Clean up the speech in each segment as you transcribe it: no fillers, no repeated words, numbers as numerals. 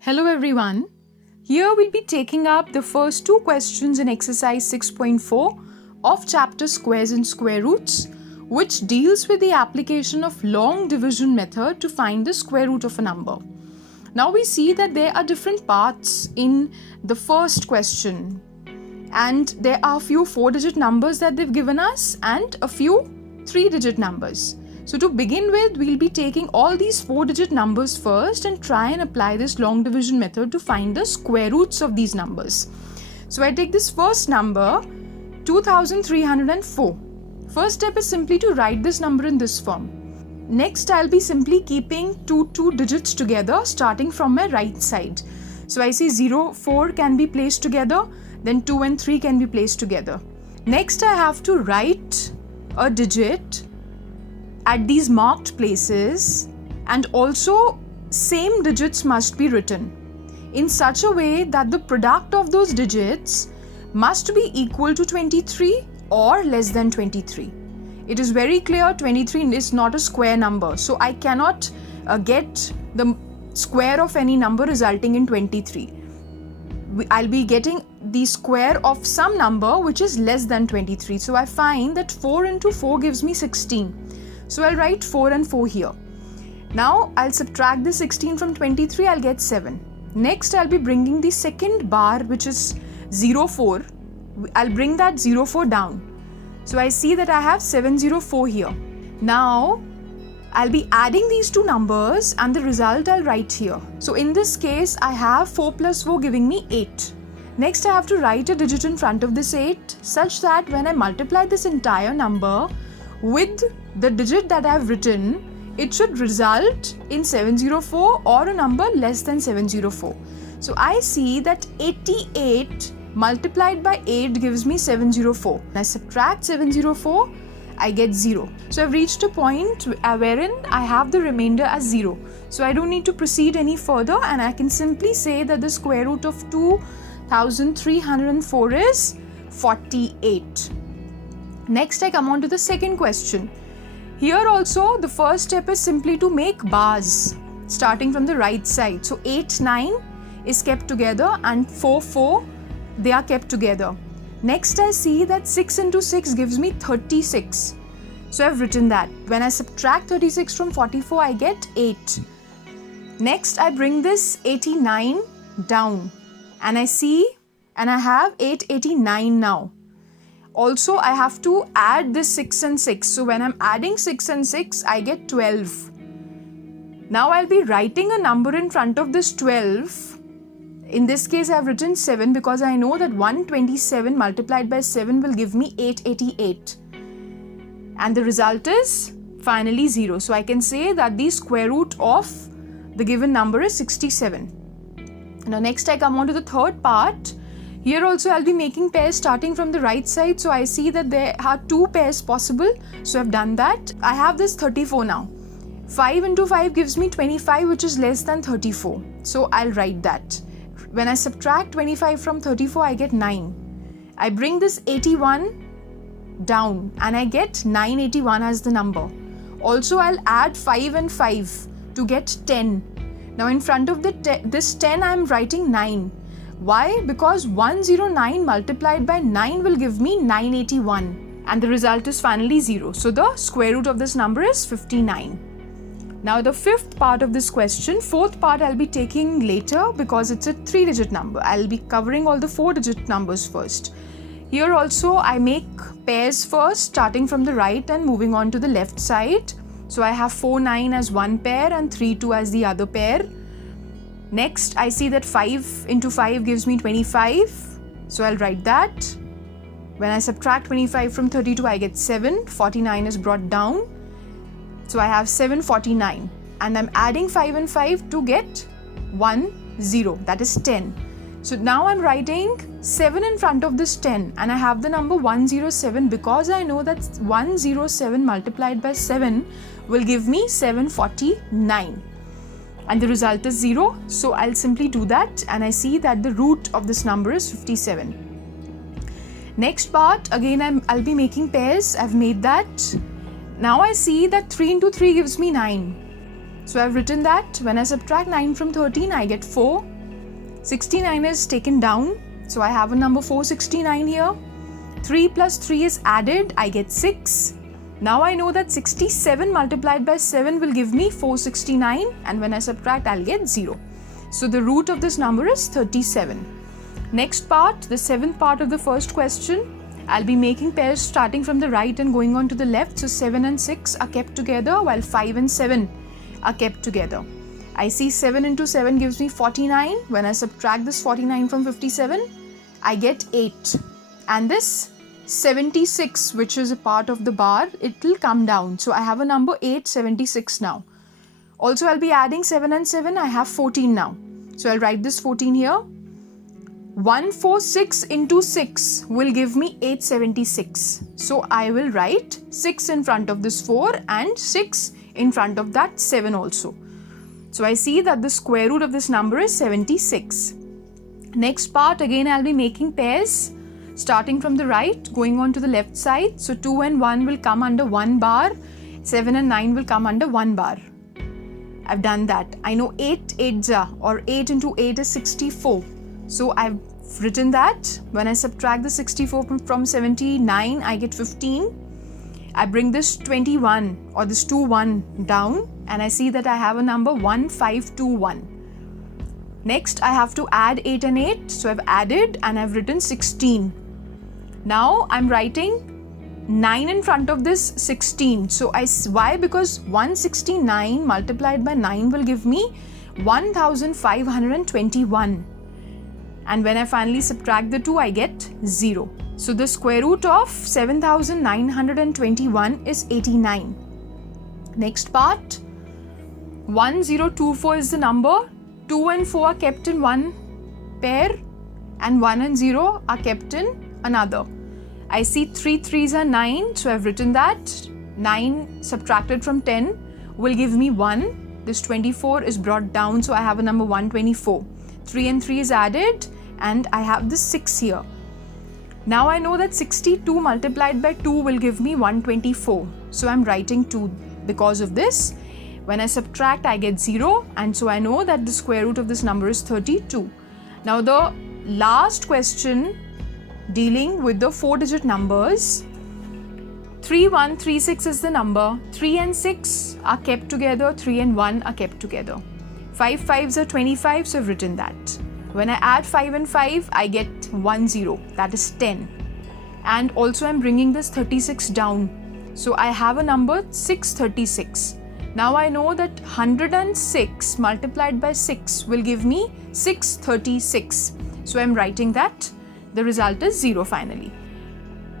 Hello everyone. Here we'll be taking up the first two questions in exercise 6.4 of chapter Squares and Square Roots, which deals with the application of long division method to find the square root of a number. Now we see that there are different parts in the first question, and there are a few 4-digit numbers that they've given us and a few 3-digit numbers. So to begin with, we'll be taking all these 4-digit numbers first and try and apply this long division method to find the square roots of these numbers. So I take this first number, 2304. First step is simply to write this number in this form. Next, I'll be simply keeping two digits together starting from my right side. So I see 0, 4 can be placed together, then 2 and 3 can be placed together. Next, I have to write a digit at these marked places, and also same digits must be written in such a way that the product of those digits must be equal to 23 or less than 23. It is very clear 23 is not a square number, so I cannot get the square of any number resulting in 23. I'll be getting the square of some number which is less than 23. So I find that 4 into 4 gives me 16. So I'll write 4 and 4 here. Now I'll subtract the 16 from 23, I'll get 7. Next I'll be bringing the second bar, which is 04. I'll bring that 04 down. So I see that I have 704 here. Now I'll be adding these two numbers and the result I'll write here. So in this case I have 4 plus 4 giving me 8. Next I have to write a digit in front of this 8 such that when I multiply this entire number with the digit that I have written, it should result in 704 or a number less than 704. So I see that 88 multiplied by 8 gives me 704. I subtract 704, I get 0. So I've reached a point wherein I have the remainder as 0. So I don't need to proceed any further, and I can simply say that the square root of 2304 is 48. Next I come on to the second question. Here also the first step is simply to make bars starting from the right side. So 8, 9 is kept together and 4, 4 they are kept together. Next I see that 6 into 6 gives me 36. So I've written that. When I subtract 36 from 44 I get 8. Next I bring this 89 down and I see and I have 889 now. Also, I have to add this 6 and 6. So when I'm adding 6 and 6, I get 12. Now I'll be writing a number in front of this 12. In this case, I've written 7 because I know that 127 multiplied by 7 will give me 888. And the result is finally 0. So I can say that the square root of the given number is 67. Now next I come on to the third part. Here also I'll be making pairs starting from the right side. So I see that there are 2 pairs possible. So I've done that. I have this 34 now. 5 into 5 gives me 25, which is less than 34. So I'll write that. When I subtract 25 from 34, I get 9. I bring this 81 down and I get 981 as the number. Also I'll add 5 and 5 to get 10. Now in front of this 10 I'm writing 9. Why? Because 109 multiplied by 9 will give me 981 and the result is finally 0. So the square root of this number is 59. Now the fifth part of this question, fourth part I'll be taking later because it's a 3-digit number. I'll be covering all the 4-digit numbers first. Here also I make pairs first starting from the right and moving on to the left side. So I have 4, 9 as one pair and 3, 2 as the other pair. Next, I see that 5 into 5 gives me 25. So I'll write that. When I subtract 25 from 32, I get 7. 49 is brought down. So I have 749. And I'm adding 5 and 5 to get 1, 0. That is 10. So now I'm writing 7 in front of this 10. And I have the number 107 because I know that 107 multiplied by 7 will give me 749. And the result is 0. So I'll simply do that and I see that the root of this number is 57. Next part, again I'll be making pairs. I've made that. Now I see that 3 into 3 gives me 9. So I've written that. When I subtract 9 from 13, I get 4. 69 is taken down. So I have a number 469 here. 3 plus 3 is added. I get 6. Now I know that 67 multiplied by 7 will give me 469. And when I subtract, I'll get 0. So the root of this number is 37. Next part, the seventh part of the first question. I'll be making pairs starting from the right and going on to the left. So 7 and 6 are kept together while 5 and 7 are kept together. I see 7 into 7 gives me 49. When I subtract this 49 from 57, I get 8. And this 76, which is a part of the bar, it will come down. So I have a number 876 now. Also, I'll be adding 7 and 7. I have 14 now. So I'll write this 14 here. 146 into 6 will give me 876. So I will write 6 in front of this 4 and 6 in front of that 7 also. So I see that the square root of this number is 76. Next part, again I'll be making pairs starting from the right, going on to the left side. So 2 and 1 will come under 1 bar. 7 and 9 will come under 1 bar. I've done that. I know 8 8s or 8 into 8 is 64. So I've written that. When I subtract the 64 from 79, I get 15. I bring this 21 or this 21 down and I see that I have a number 1521. Next, I have to add 8 and 8. So I've added and I've written 16. Now I'm writing 9 in front of this 16. So why? Because 169 multiplied by 9 will give me 1521. And when I finally subtract the 2, I get 0. So the square root of 7921 is 89. Next part, 1024 is the number. 2 and 4 are kept in one pair and 1 and 0 are kept in another. I see 3 3s are 9, so I've written that. 9 subtracted from 10 will give me 1. This 24 is brought down, so I have a number 124. 3 and 3 is added and I have this 6 here. Now I know that 62 multiplied by 2 will give me 124. So I'm writing 2 because of this. When I subtract, I get 0, and so I know that the square root of this number is 32. Now the last question dealing with the 4-digit numbers. 3136 is the number. 3 and 6 are kept together. 3 and 1 are kept together. 5 5s are 25, so I've written that. When I add 5 and 5, I get 10, that is 10. And also I'm bringing this 36 down. So I have a number 636. Now I know that 106 multiplied by 6 will give me 636. So I'm writing that. The result is 0 finally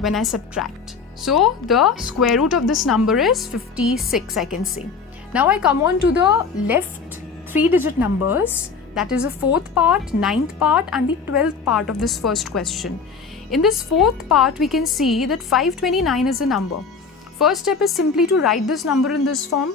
when I subtract. So the square root of this number is 56, I can say. Now I come on to the left 3-digit numbers. That is the 4th part, 9th part and the 12th part of this first question. In this 4th part, we can see that 529 is the number. First step is simply to write this number in this form.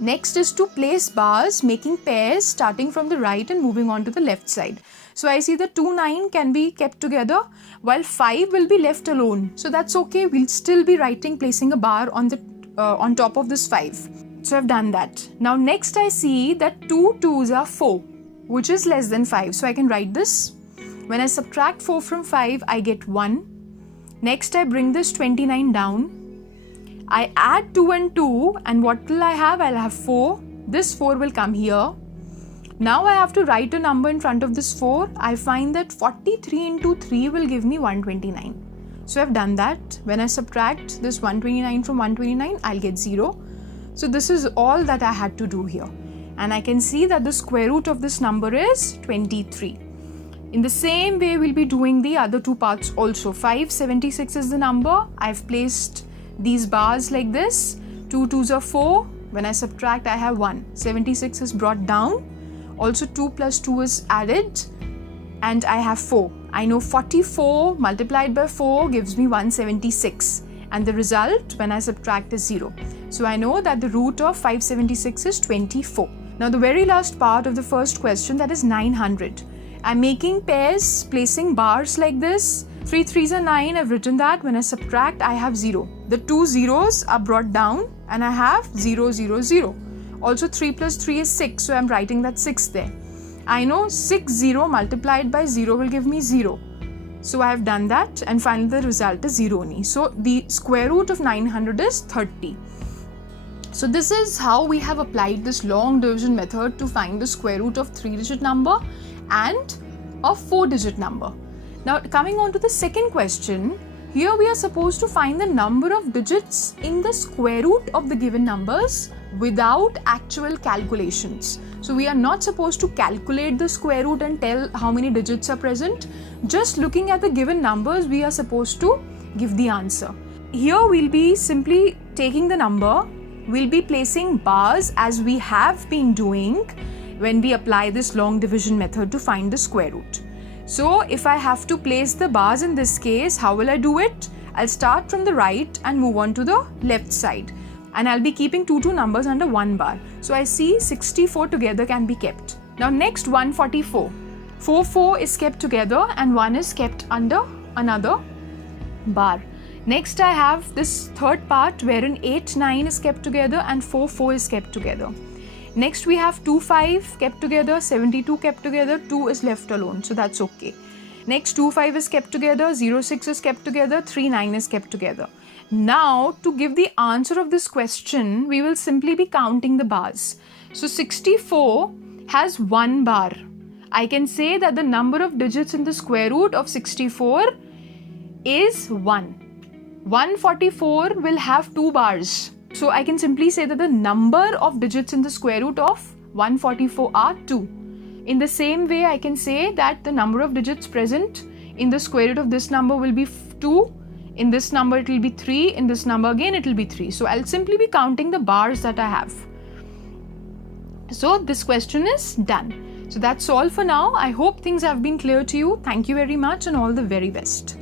Next is to place bars, making pairs starting from the right and moving on to the left side. So I see that 2 9 can be kept together while 5 will be left alone. So that's okay. We'll still be writing, placing a bar on the on top of this 5. So I've done that. Now next I see that 2 2s are 4, which is less than 5. So I can write this. When I subtract 4 from 5, I get 1. Next I bring this 29 down. I add 2 and 2, and what will I have? I'll have 4. This 4 will come here. Now I have to write a number in front of this 4. I find that 43 into 3 will give me 129. So I've done that. When I subtract this 129 from 129, I'll get 0. So this is all that I had to do here. And I can see that the square root of this number is 23. In the same way, we'll be doing the other two parts also. 576 is the number. I've placed these bars like this. 2 2s are 4. When I subtract, I have 1. 76 is brought down. Also 2 plus 2 is added. And I have 4. I know 44 multiplied by 4 gives me 176. And the result when I subtract is 0. So I know that the root of 576 is 24. Now the very last part of the first question, that is 900. I'm making pairs, placing bars like this. 3 3s are 9, I've written that. When I subtract, I have 0. The 2 zeros are brought down and I have 0 0 0. Also 3 plus 3 is 6, so I'm writing that 6 there. I know 60 multiplied by 0 will give me 0. So I have done that, and finally the result is 0 only. So the square root of 900 is 30. So this is how we have applied this long division method to find the square root of 3-digit number and a 4-digit number. Now coming on to the second question, here we are supposed to find the number of digits in the square root of the given numbers without actual calculations. So we are not supposed to calculate the square root and tell how many digits are present. Just looking at the given numbers, we are supposed to give the answer. Here we'll be simply taking the number, we'll be placing bars as we have been doing when we apply this long division method to find the square root. So if I have to place the bars in this case, how will I do it? I'll start from the right and move on to the left side. And I'll be keeping two numbers under one bar. So I see 64 together can be kept. Now next 144. 4 is kept together and 1 is kept under another bar. Next I have this third part wherein 8, 9 is kept together and 4 is kept together. Next we have 2, 5 kept together, 72 kept together, 2 is left alone, so that's okay. Next 2, 5 is kept together, 0, 6 is kept together, 3, 9 is kept together. Now to give the answer of this question, we will simply be counting the bars. So 64 has 1 bar. I can say that the number of digits in the square root of 64 is 1. 144 will have 2 bars. So I can simply say that the number of digits in the square root of 144 are 2. In the same way, I can say that the number of digits present in the square root of this number will be 2. In this number it will be 3. In this number again it will be 3. So I'll simply be counting the bars that I have. So this question is done. So that's all for now. I hope things have been clear to you. Thank you very much and all the very best.